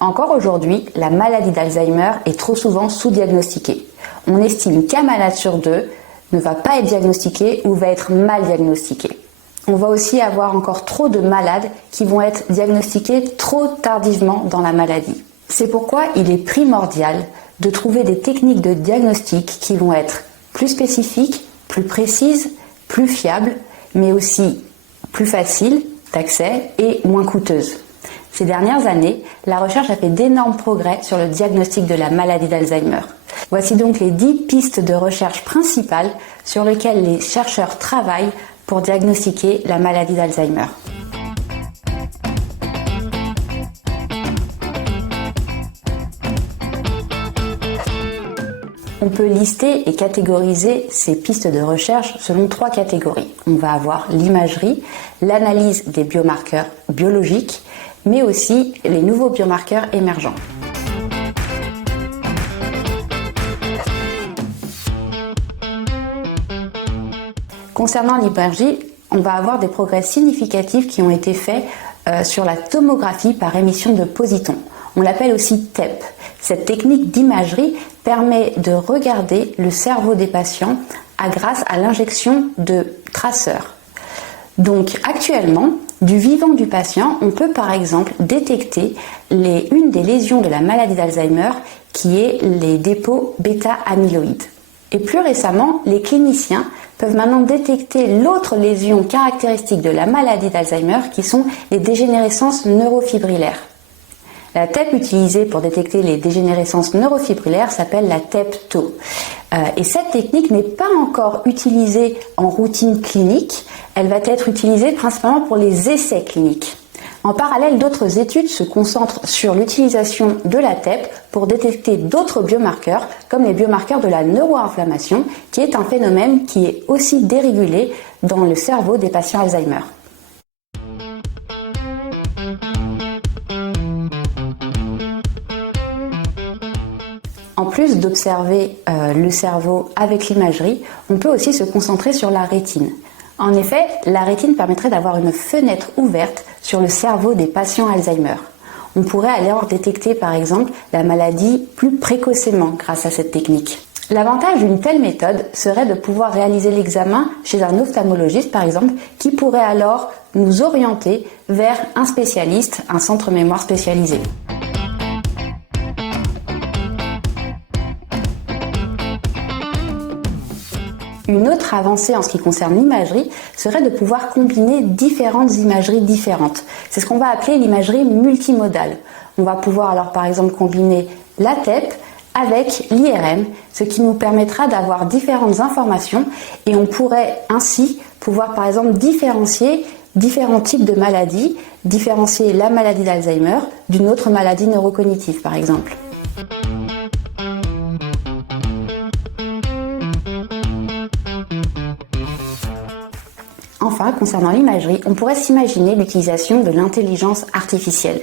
Encore aujourd'hui, la maladie d'Alzheimer est trop souvent sous-diagnostiquée. On estime qu'un malade sur 2 ne va pas être diagnostiqué ou va être mal diagnostiqué. On va aussi avoir encore trop de malades qui vont être diagnostiqués trop tardivement dans la maladie. C'est pourquoi il est primordial de trouver des techniques de diagnostic qui vont être plus spécifiques, plus précises, plus fiables, mais aussi plus faciles d'accès et moins coûteuses. Ces dernières années, la recherche a fait d'énormes progrès sur le diagnostic de la maladie d'Alzheimer. Voici donc les 10 pistes de recherche principales sur lesquelles les chercheurs travaillent pour diagnostiquer la maladie d'Alzheimer. On peut lister et catégoriser ces pistes de recherche selon 3 catégories. On va avoir l'imagerie, l'analyse des biomarqueurs biologiques, mais aussi les nouveaux biomarqueurs émergents. Concernant l'imagerie, on va avoir des progrès significatifs qui ont été faits sur la tomographie par émission de positons. On l'appelle aussi TEP. Cette technique d'imagerie permet de regarder le cerveau des patients grâce à l'injection de traceurs. Donc actuellement, du vivant du patient, on peut par exemple détecter une des lésions de la maladie d'Alzheimer qui est les dépôts bêta-amyloïdes. Et plus récemment, les cliniciens peuvent maintenant détecter l'autre lésion caractéristique de la maladie d'Alzheimer qui sont les dégénérescences neurofibrillaires. La TEP utilisée pour détecter les dégénérescences neurofibrillaires s'appelle la TEP-TO. Et cette technique n'est pas encore utilisée en routine clinique, elle va être utilisée principalement pour les essais cliniques. En parallèle, d'autres études se concentrent sur l'utilisation de la TEP pour détecter d'autres biomarqueurs, comme les biomarqueurs de la neuroinflammation, qui est un phénomène qui est aussi dérégulé dans le cerveau des patients Alzheimer. En plus d'observer le cerveau avec l'imagerie, on peut aussi se concentrer sur la rétine. En effet, la rétine permettrait d'avoir une fenêtre ouverte sur le cerveau des patients Alzheimer. On pourrait alors détecter par exemple la maladie plus précocement grâce à cette technique. L'avantage d'une telle méthode serait de pouvoir réaliser l'examen chez un ophtalmologiste par exemple, qui pourrait alors nous orienter vers un spécialiste, un centre mémoire spécialisé. Une autre avancée en ce qui concerne l'imagerie serait de pouvoir combiner différentes imageries différentes. C'est ce qu'on va appeler l'imagerie multimodale. On va pouvoir alors par exemple combiner la TEP avec l'IRM, ce qui nous permettra d'avoir différentes informations et on pourrait ainsi pouvoir par exemple différencier différents types de maladies, différencier la maladie d'Alzheimer d'une autre maladie neurocognitive par exemple. Enfin, concernant l'imagerie, on pourrait s'imaginer l'utilisation de l'intelligence artificielle.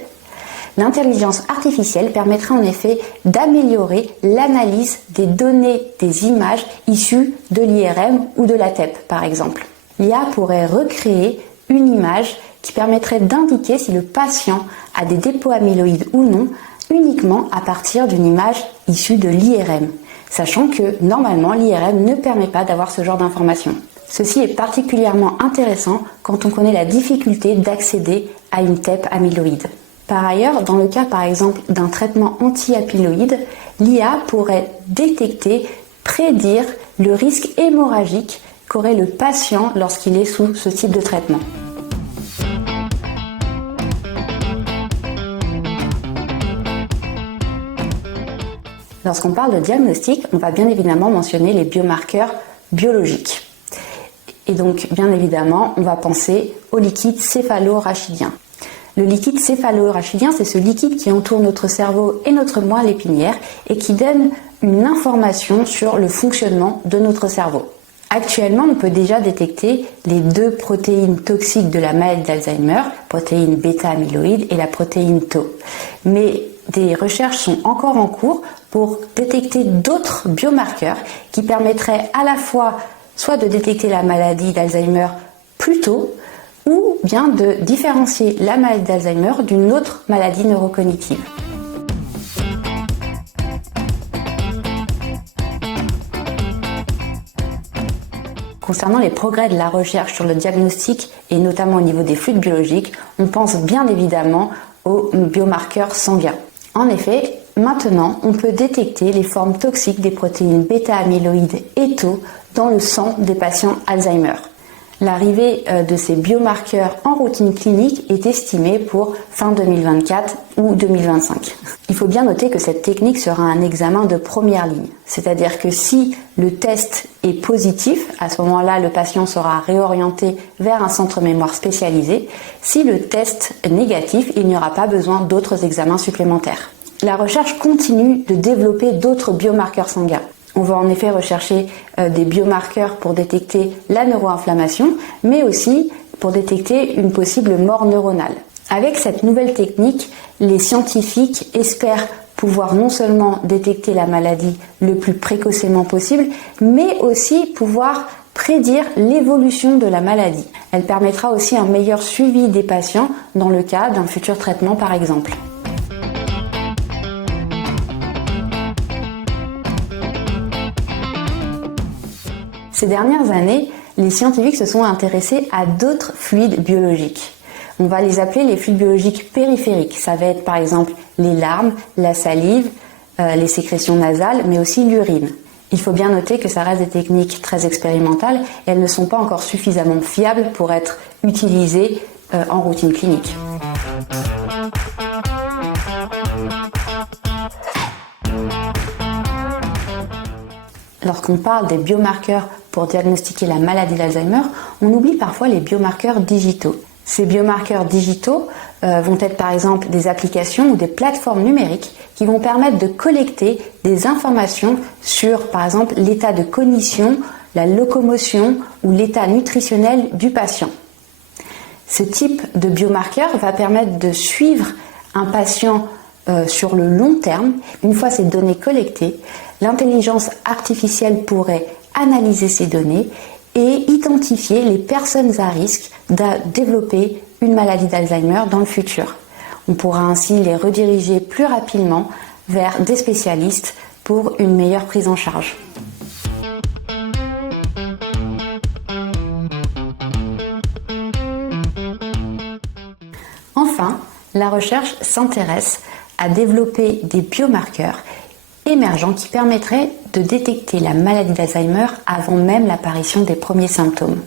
L'intelligence artificielle permettrait en effet d'améliorer l'analyse des données des images issues de l'IRM ou de la TEP par exemple. L'IA pourrait recréer une image qui permettrait d'indiquer si le patient a des dépôts amyloïdes ou non uniquement à partir d'une image issue de l'IRM, sachant que normalement l'IRM ne permet pas d'avoir ce genre d'informations. Ceci est particulièrement intéressant quand on connaît la difficulté d'accéder à une TEP amyloïde. Par ailleurs, dans le cas par exemple d'un traitement anti-amyloïde, l'IA pourrait détecter, prédire le risque hémorragique qu'aurait le patient lorsqu'il est sous ce type de traitement. Lorsqu'on parle de diagnostic, on va bien évidemment mentionner les biomarqueurs biologiques. Et donc, bien évidemment, on va penser au liquide céphalo-rachidien. Le liquide céphalo-rachidien, c'est ce liquide qui entoure notre cerveau et notre moelle épinière et qui donne une information sur le fonctionnement de notre cerveau. Actuellement, on peut déjà détecter les 2 protéines toxiques de la maladie d'Alzheimer, protéine bêta-amyloïde et la protéine Tau. Mais des recherches sont encore en cours pour détecter d'autres biomarqueurs qui permettraient à la fois soit de détecter la maladie d'Alzheimer plus tôt, ou bien de différencier la maladie d'Alzheimer d'une autre maladie neurocognitive. Concernant les progrès de la recherche sur le diagnostic et notamment au niveau des fluides biologiques, on pense bien évidemment aux biomarqueurs sanguins. En effet, maintenant, on peut détecter les formes toxiques des protéines bêta-amyloïdes et tau dans le sang des patients Alzheimer. L'arrivée de ces biomarqueurs en routine clinique est estimée pour fin 2024 ou 2025. Il faut bien noter que cette technique sera un examen de première ligne. C'est-à-dire que si le test est positif, à ce moment-là, le patient sera réorienté vers un centre mémoire spécialisé. Si le test est négatif, il n'y aura pas besoin d'autres examens supplémentaires. La recherche continue de développer d'autres biomarqueurs sanguins. On va en effet rechercher des biomarqueurs pour détecter la neuroinflammation, mais aussi pour détecter une possible mort neuronale. Avec cette nouvelle technique, les scientifiques espèrent pouvoir non seulement détecter la maladie le plus précocement possible, mais aussi pouvoir prédire l'évolution de la maladie. Elle permettra aussi un meilleur suivi des patients dans le cas d'un futur traitement par exemple. Ces dernières années, les scientifiques se sont intéressés à d'autres fluides biologiques. On va les appeler les fluides biologiques périphériques. Ça va être par exemple les larmes, la salive, les sécrétions nasales, mais aussi l'urine. Il faut bien noter que ça reste des techniques très expérimentales et elles ne sont pas encore suffisamment fiables pour être utilisées en routine clinique. Lorsqu'on parle des biomarqueurs pour diagnostiquer la maladie d'Alzheimer, on oublie parfois les biomarqueurs digitaux. Ces biomarqueurs digitaux vont être par exemple des applications ou des plateformes numériques qui vont permettre de collecter des informations sur par exemple l'état de cognition, la locomotion ou l'état nutritionnel du patient. Ce type de biomarqueur va permettre de suivre un patient sur le long terme. Une fois ces données collectées, l'intelligence artificielle pourrait analyser ces données et identifier les personnes à risque de développer une maladie d'Alzheimer dans le futur. On pourra ainsi les rediriger plus rapidement vers des spécialistes pour une meilleure prise en charge. Enfin, la recherche s'intéresse à développer des biomarqueurs émergents qui permettraient de détecter la maladie d'Alzheimer avant même l'apparition des premiers symptômes.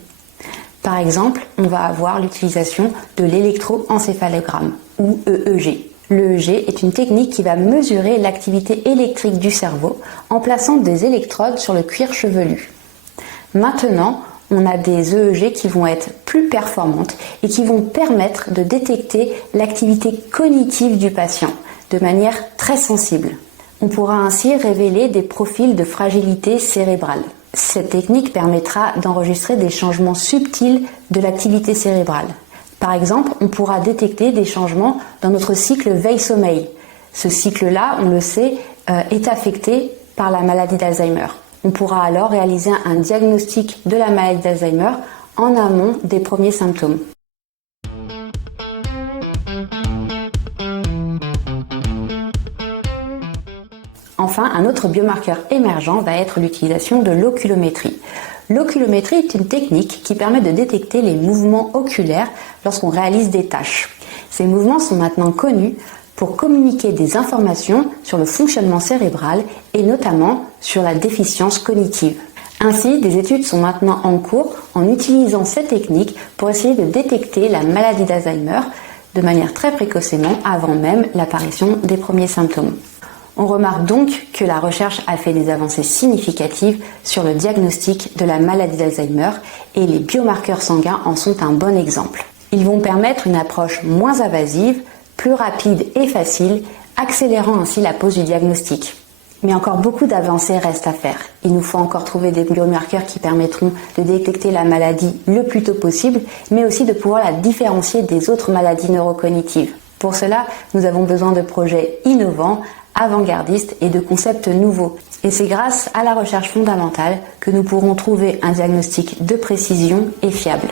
Par exemple, on va avoir l'utilisation de l'électroencéphalogramme ou EEG. L'EEG est une technique qui va mesurer l'activité électrique du cerveau en plaçant des électrodes sur le cuir chevelu. Maintenant, on a des EEG qui vont être plus performantes et qui vont permettre de détecter l'activité cognitive du patient de manière très sensible. On pourra ainsi révéler des profils de fragilité cérébrale. Cette technique permettra d'enregistrer des changements subtils de l'activité cérébrale. Par exemple, on pourra détecter des changements dans notre cycle veille-sommeil. Ce cycle-là, on le sait, est affecté par la maladie d'Alzheimer. On pourra alors réaliser un diagnostic de la maladie d'Alzheimer en amont des premiers symptômes. Enfin, un autre biomarqueur émergent va être l'utilisation de l'oculométrie. L'oculométrie est une technique qui permet de détecter les mouvements oculaires lorsqu'on réalise des tâches. Ces mouvements sont maintenant connus pour communiquer des informations sur le fonctionnement cérébral et notamment sur la déficience cognitive. Ainsi, des études sont maintenant en cours en utilisant cette technique pour essayer de détecter la maladie d'Alzheimer de manière très précocement avant même l'apparition des premiers symptômes. On remarque donc que la recherche a fait des avancées significatives sur le diagnostic de la maladie d'Alzheimer et les biomarqueurs sanguins en sont un bon exemple. Ils vont permettre une approche moins invasive, plus rapide et facile, accélérant ainsi la pose du diagnostic. Mais encore beaucoup d'avancées restent à faire. Il nous faut encore trouver des biomarqueurs qui permettront de détecter la maladie le plus tôt possible, mais aussi de pouvoir la différencier des autres maladies neurocognitives. Pour cela, nous avons besoin de projets innovants, avant-gardistes et de concepts nouveaux. Et c'est grâce à la recherche fondamentale que nous pourrons trouver un diagnostic de précision et fiable.